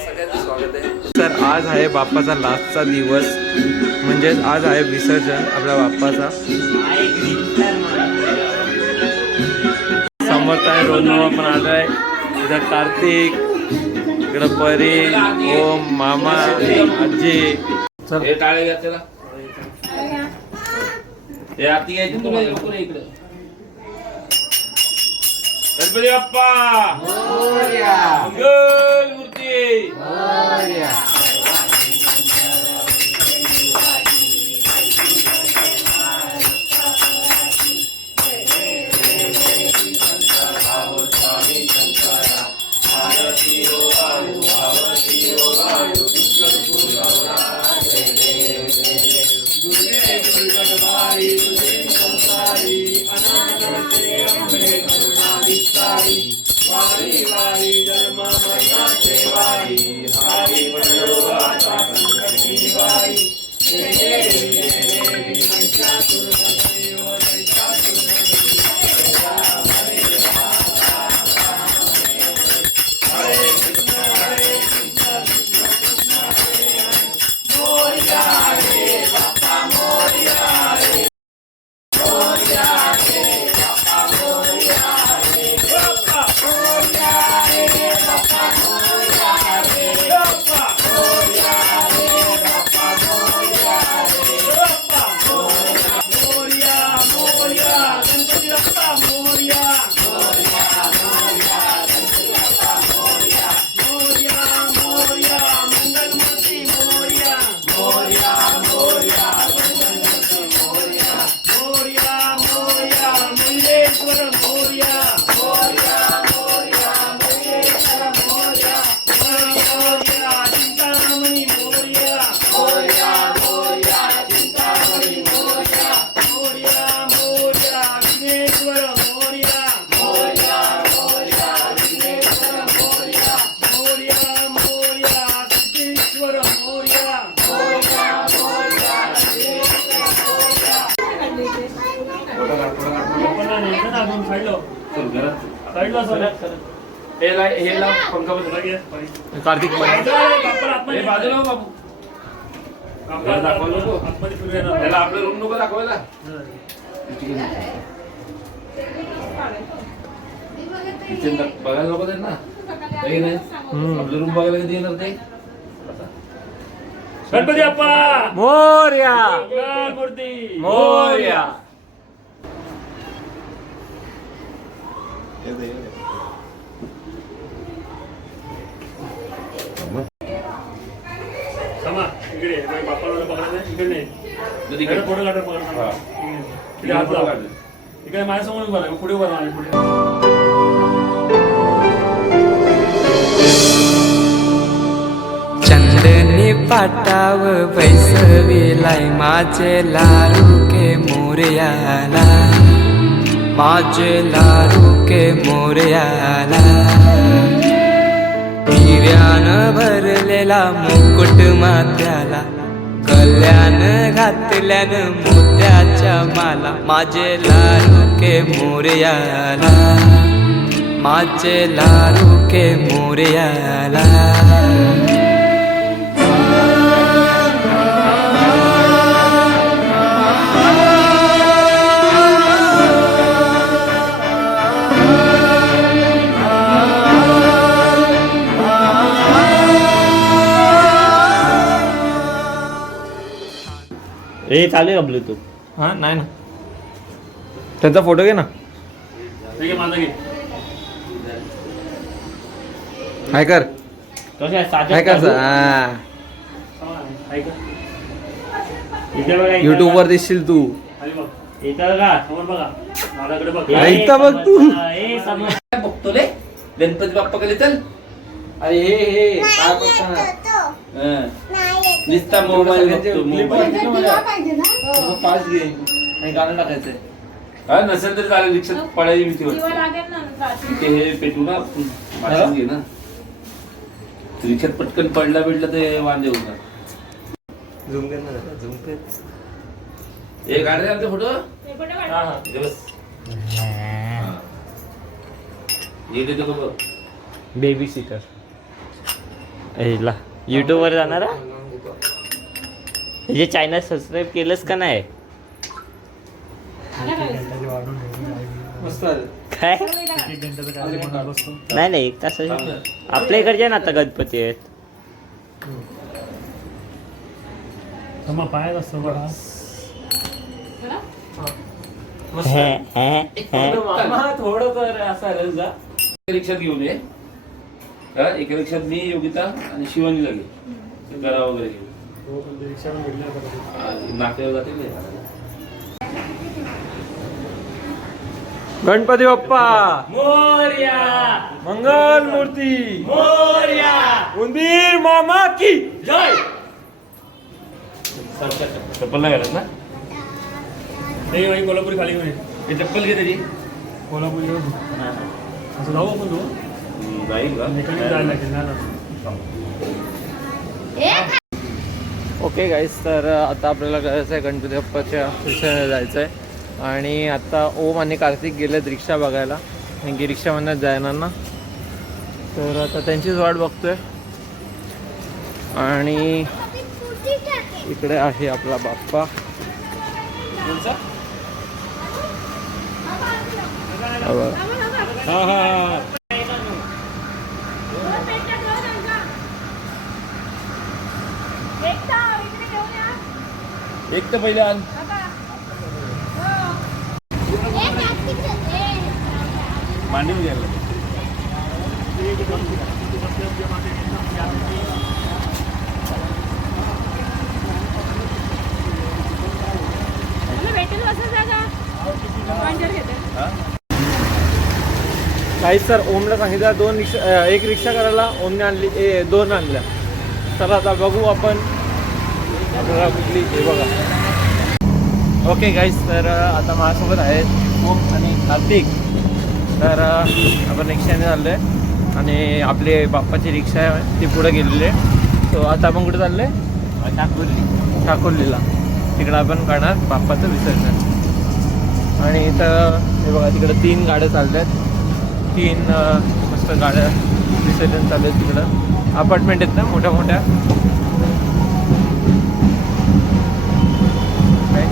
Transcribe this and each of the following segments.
सगळ्यांचं स्वागत आहे. तर आज आहे बाप्पाचा लास्टचा दिवस, म्हणजेच आज आहे विसर्जन आपल्या बाप्पाचा. समर्थ आहे, रोनवा पण आलाय, इथं कार्तिक, इकडं परी, ओम, मामा, आजी. हे टाळे घ्या त्याला. हे आरती घ्यायची तुला इकडे. गणपती बाप्पा मोरया, मंगल मूर्ती मोरया. कार्तिक बाजूला बाबू त्याला आपलं रूम नको दाखवायला. बघायला नको ना, नाही आपलं रूम बघायला कधी येणार ते. गणपती बाप्पा मोरया, मूर्ती मोरया. इकडे माझ्यासमोर उभा आहे, पुढे उभा आहे, पुढे. चंदनी पाटाव बैसविलाय माझे लारू के मोरयाला, माझे लारू के मोरयाला. हिऱ्यानं भरलेला मुकुट माथ्याला, गल्यान घातल्यान मोत्याच्या माला. माझे लारू के मोरयाला, माझे लारू के मोरयाला. हे चालू आहे का ब्लूटूथ? हा नाही ना, त्यांचा फोटो घे ना. हाय कर, हाय कर. युट्यूब वर दिसशील तू. इथं बघ तू. बघतो रे गणपती बाप्पा कडे चल. अरे हे काय बघता निस्ता मोबाईल पास घे आणि गाणं टाकायचंय. हा नसेल तरी चालेल, रिक्षात पडायची भीती वाटते. हे पेटू ना आपण घे ना, रिक्षात पटकन पडला ते वांदे होणार. झूम कर ना, झूम कर. हे काढ रे आमचे फोटो. ये देतो बघ. बेबी सीटर ह्याला यूट्यूबवर जाणार हे चॅनल सबस्क्राईब केलंस का नाही काय नाही नाही 1 तास आपल्या इकडचे ना आता गणपती आहेत थोडं कर असा जा रिक्षात घेऊन ये एका रिक्षात मी योगिता आणि शिवानीला घे घरा वगैरे घेऊ नाक्यावर जातील गणपती बाप्पा मोरया मंगल मूर्ती मोरया उंदीर मामा की जय चप्पल नाही घालत ना कोल्हापुरी खाली घेऊन हे चप्पल घे तरी कोल्हापुरी असं जाऊ आपण तू जाईल का जायला लागेल ना ओके गाईस तर आता आपल्याला करायचं आहे गणपती बाप्पाच्या दर्शनाला जायचं आहे आणि आता ओम आणि कार्तिक गेलेत रिक्षा बघायला कारण की रिक्षामधूनच जाणार ना तर आता त्यांचीच वाट बघतोय आणि इकडे आहे आपला बाप्पा हा हा एक तर पहिले आण मांडीवर घ्यायला काहीच सर ओमला सांगितलं 2 रिक्षा 1 रिक्षा करायला ओमने आणली 2 आणल्या तर आता बघू आपण आपल्याला कुठली हे बघा ओके गाईस तर आता माझ्यासोबत आहेत ओम आणि कार्तिक तर आपण रिक्षाने चाललो आहे आणि आपली बाप्पाची रिक्षा आहे ती पुढे गेलेली आहे सो आता आपण कुठे चाललो आहे ठाकुर्लीला तिकडं आपण करणार बाप्पाचं विसर्जन आणि इथं हे बघा तिकडं 3 गाड्या चालल्या आहेत 3 मस्त गाड्या विसर्जन चालू आहेत तिकडं अपार्टमेंट आहेत ना मोठ्या मोठ्या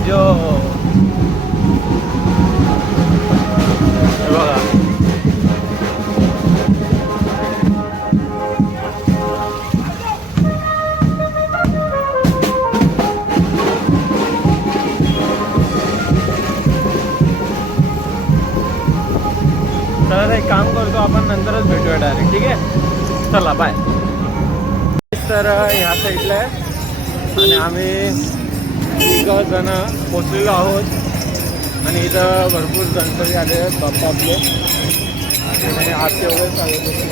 जो बघा तर एक काम करतो आपण नंतरच भेटूया डायरेक्ट ठीक आहे चला बाय तर ह्या साईडला आहे आणि आम्ही 3 जण पोचलेलो आहोत आणि इथं भरपूर गणपती आले आहेत बाप्पा आपले आणि आरती वगैरे चालत होते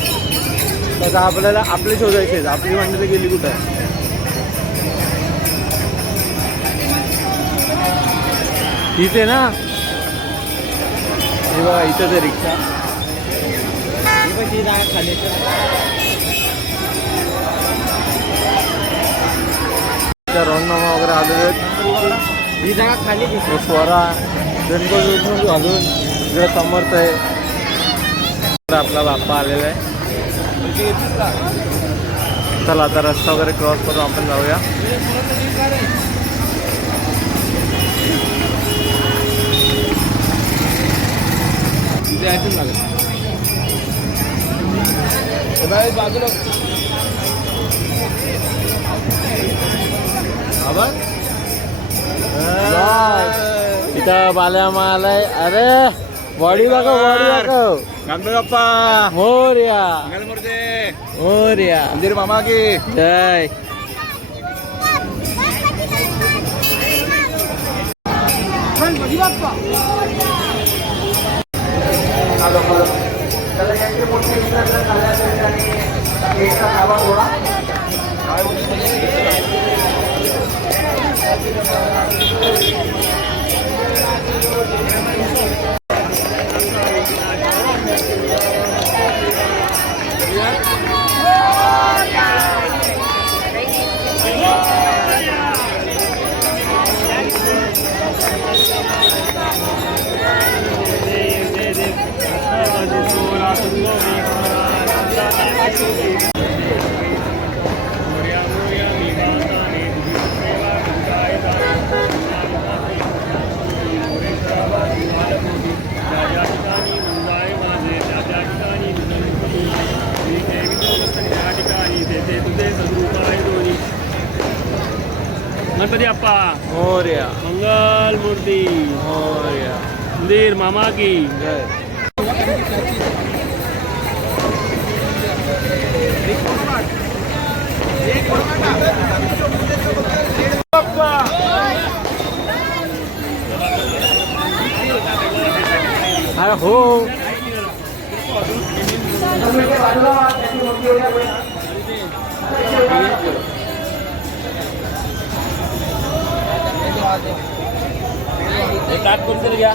तर आपल्याला आपले शोधायचे आहेत आपली मंडळी गेली कुठं आहे इथे ना हे बघा इथं ते रिक्षा ही जागा खाली रौनमामा वगैरे आलेले आहेत ही जागा खाली स्वरा गणपती घालून इकडे समर्थ आहे आपला बाप्पा आलेला आहे चला आता रस्ता वगैरे क्रॉस करून आपण जाऊया बाजूला इथं बाल्या मालाय अरे बॉडी दाखव गणपती बाप्पा मोरया मोरया मंदिर मामा की जय गणपती बाप्पा गणपती अप्पा मोरया मंगल मूर्ती मोरया मंदिर मामा की जय. अरे हो ताट कोणतं घ्या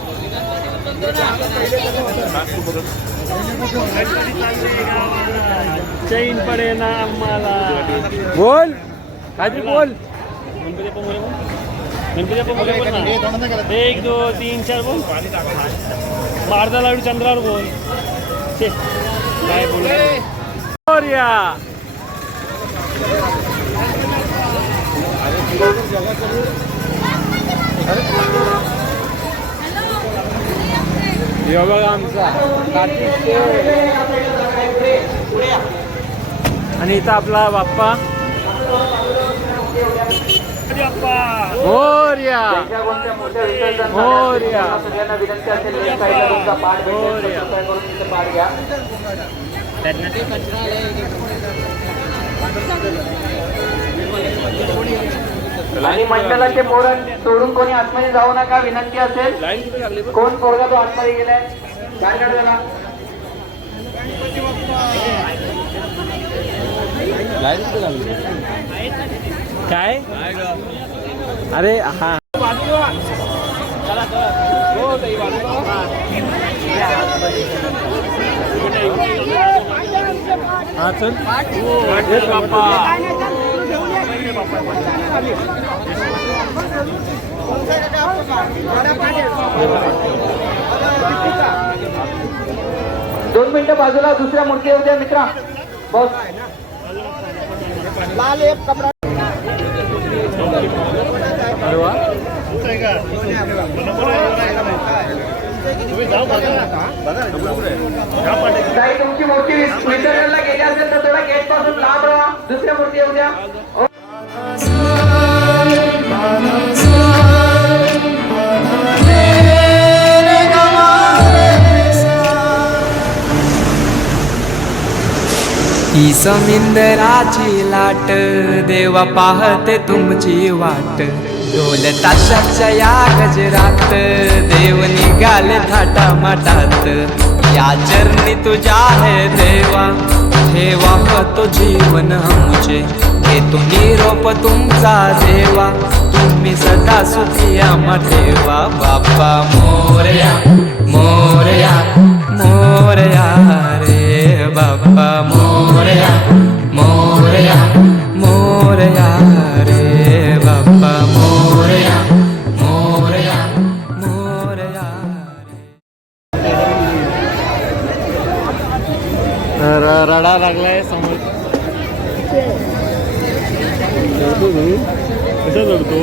चैन पडे ना आम्हाला बोल काहीतरी बोल. गणपती अप्पा मोरे बोल. गणपती अप्पा मोरे बोल ना. 1 2 3 4 बोल. मारदा लाडू चंद्रावर बोल. छे, काय बोल मोरया हे बघा आमचा कार्तिक आणि इथं आपला बाप्पा गणपती अप्पा मोरया मोरया आणि मंडळाचे पोरण सोडून कोणी आतमध्ये जाऊ नका विनंती असेल. कोण पोरगा तो आतमध्ये गेलाय काय झाला काय अरे हा हा चल बाप्पा 2 मिनिटं बाजूला दुसऱ्या मूर्ती येऊ द्या मित्रा. बस लाल एक कपडा अरे वा काही तुमची मूर्ती विसर्जनला गेली असेल तर थोडा गेट पासून लांब राहा. दुसऱ्या मूर्ती येऊ द्या. ही समिंदराची लाट देवा पाहते तुमची वाट ढोल ताशाच्या या गजरात देव निघाले थाटामाटात या चरणी तुझ्या है देवा ठेवा तो जीवन आमचे घेतो निरोप तुमचा देवा तुम्ही सदा सुखी आम्हा ठेवा बाप्पा मोरया मोरया मोरया रे बाप्पा मोरया मोरया मोरया रे बाप्पा मोरया मोरया मोरया रडा लागलाय समोर. कसा जोडतो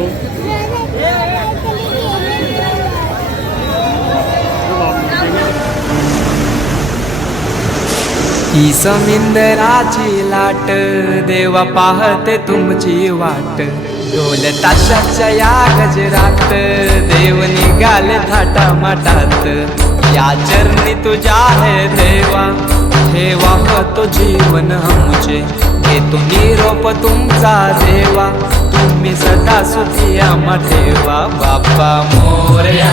ही समिंदराची लाट देवा पाहते तुमची वाट ढोल ताशाच्या या गजरात देव निघाले थाटामाटात या चरणी तुझ्या है देवा ठेवा तो जीवन आमचे घेतो निरोप तुमचा देवा तुम्ही सदा सुखी आम्हा ठेवा बाप्पा मोरया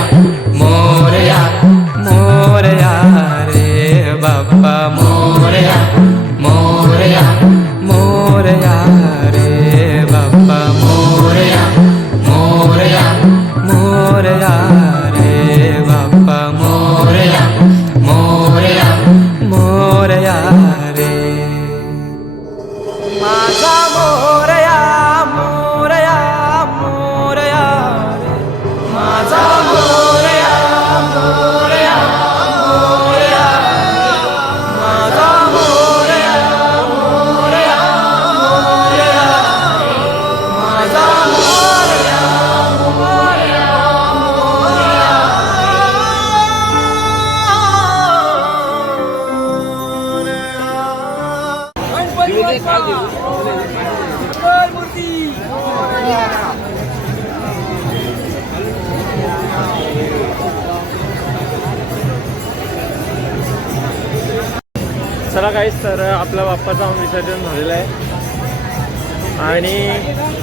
मोरया मोरया रे बाप्पा मोरया मोरया मोरया रे बाप्पा मोरया मोरया मोरया रे बाप्पा मोरया मोरया मोरया रे माझा मोरया मोरया मोरया रे माझा मोरया मोरया मोरया माझा मोरया चला काहीच तर आपल्या बाप्पाचा विसर्जन झालेलं आहे आणि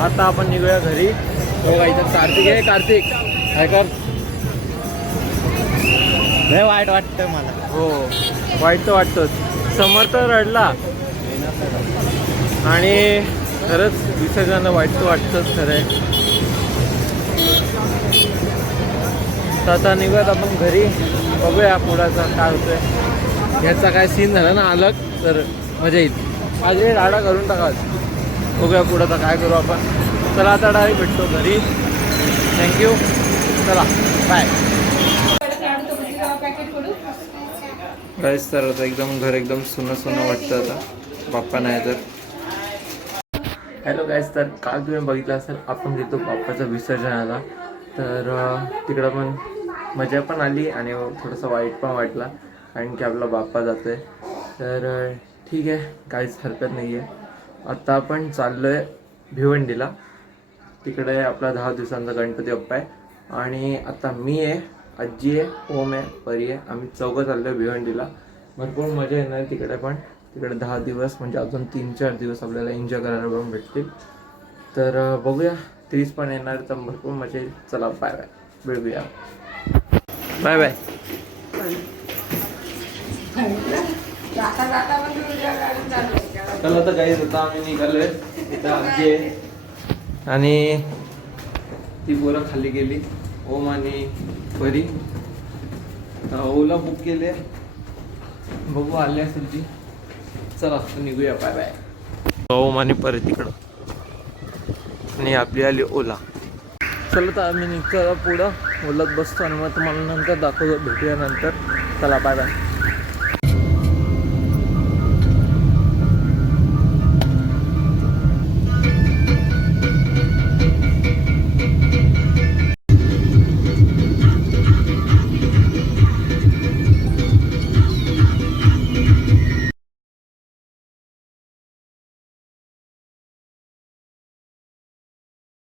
आता आपण निघूया घरी. हो इथं कार्तिक आहे. कार्तिक काय कर. लय वाईट वाटतं मला. हो वाईट तर वाटतंच. समर्थ रडला आणि खरंच विसर्जन वाईट तर वाटतंच खरं आहे. तर आता निघूयात आपण घरी. बघूया पुढाचा काय होतंय. ह्याचा काय सीन झाला ना अलग तर मजा येईल. आज हे राडा करून टाका. बघूया पुढं काय करू आपण. चला आता डायरेक्ट भेटतो घरी. थँक्यू. चला बाय. गाईस तर आता एकदम घर एकदम सुनं सुनं वाटतं आता बाप्पा नाही तर. हॅलो गाईस तर काल तुम्ही बघितलं असेल आपण गेलो बाप्पाचं विसर्जनाला. तर तिकडं पण मजा पण आली आणि थोडंसं वाईट पण वाटला कारण की आपला बाप्पा जातो आहे. तर ठीक आहे काहीच हरकत नाही आहे. आत्ता आपण चाललो आहे भिवंडीला. तिकडे आपला 10 दिवसांचा गणपती बाप्पा आहे आणि आता मी आहे, आजी आहे, ओम आहे, परी आहे. आम्ही चौघं चाललो आहे भिवंडीला. भरपूर मजा येणार तिकडे पण. तिकडे 10 दिवस म्हणजे अजून 3-4 दिवस आपल्याला एन्जॉय करायला पण भेटतील. तर बघूया 30 पण येणार तर भरपूर मजा येईल. चला बाय बाय. भेटूया. Bye bye. चला आता काही होता आम्ही निघालोय. इथं आजी आहे आणि ती पोरं खाली गेली. ओम आणि परी. ओला बुक केले. बघू आले असेल ती. चला निघूया. Bye bye. ओम आणि परी तिकडं आणि आपली आली ओला. चला तर आम्ही निघतो पुढं. ओलात बसतो आणि मग तुम्हाला नंतर दाखवतो. भेटूया नंतर. चला बाय बाय.